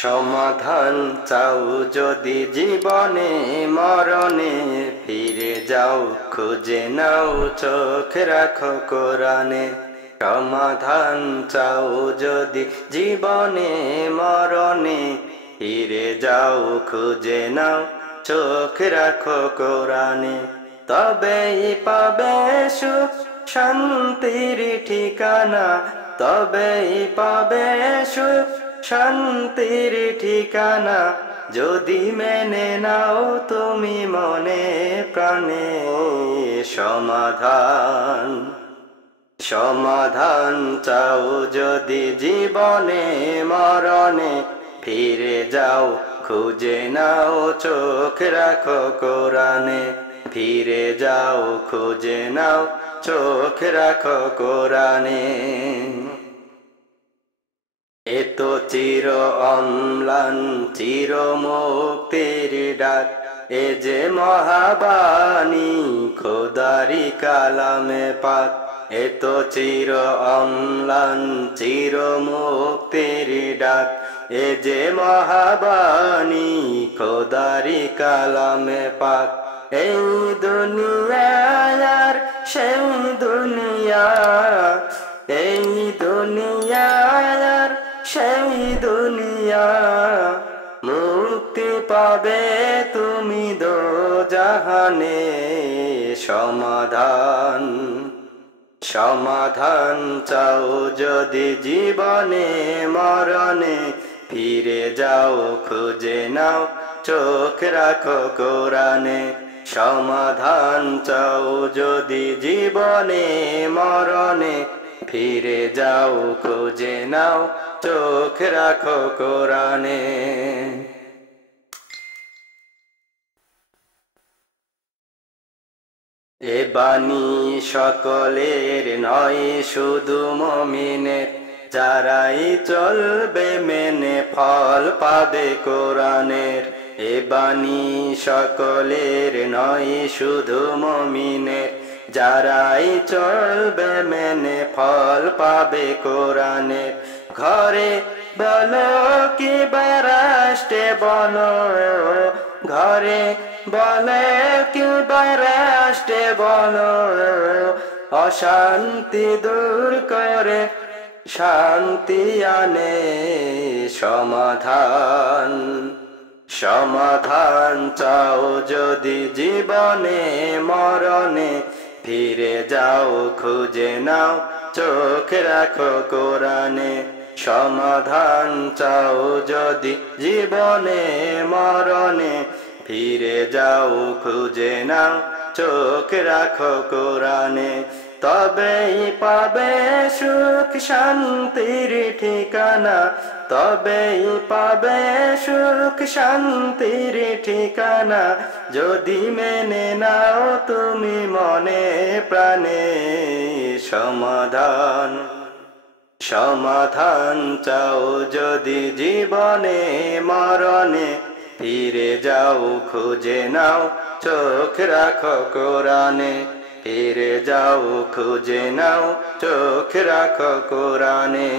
সমাধান চাও যদি জীবনে মরণে, ফিরে যাও খুঁজে নাও চোখ রাখো কোরআনে। সমাধান চাও যদি জীবনে মরণে, ফিরে যাও খুঁজে নাও চোখ রাখো কোরআনে। তবেই পাবে সুখ শান্তির ঠিকানা, তবেই পাবে সুখ শান্তির ঠিকানা, যদি মেনে নাও তুমি মনে প্রাণে। সমাধান সমাধান চাও যদি জীবনে মরণে, ফিরে যাও খুঁজে নাও চোখ রাখো কোরআনে। ফিরে যাও খুঁজে নাও চোখ রাখো কোরআনে। এতো চির অম্লান চির মুক্তির ডাক, এ যে মহাবাণী খোদারি কালামে পাক। এতো চির অম্লান চির মুক্তির ডাক, এ যে মহাবাণী খোদারি কালামে পাক। এই দুনিয়ার সেই দুনিয়া, এই দুনিয়ার সেই দুনিয়া, মুক্তি পাবে তুমি দোজাহানে। সমাধান সমাধান চাও যদি জীবনে মরণে, ফিরে যাও খুঁজে নাও চোখ রাখো কোরআনে। সমাধান চাও যদি জীবনে মরণে, ফিরে যাও খুঁজে নাও চোখ রাখো কোরআনে। এ বাণী সকলের নয় শুধু মুমিনের, যারাই চলবে মেনে ফল পাবে কোরআনের। এ বাণী সকলের নয় শুধু মুমিনের, যারাই চলবে মেনে ফল পাবে কোরআনের। ঘরে বলো কি রাষ্ট্রে বলো, ঘরে বলে কি রাষ্ট্রে বলো, অশান্তি দূর করে শান্তি আনে। সমাধান সমাধান চাও যদি জীবনে মরণে, ফিরে যাও খুঁজে নাও চোখ রাখো কোরআনে। সমাধান চাও যদি জীবনে মরণে, ফিরে যাও খুঁজে নাও চোখ রাখো কোরআনে। তবেই পাবে সুখ শান্তির ঠিকানা, তবেই পাবে সুখ শান্তির ঠিকানা, যদি মেনে নাও তুমি মনে প্রাণে। সমাধান সমাধান চাও যদি জীবনে মরণে, ফিরে যাও খুঁজে নাও চোখ রাখো কোরআনে। ফিরে যাও খুঁজে নাও চোখ রাখো কোরআনে।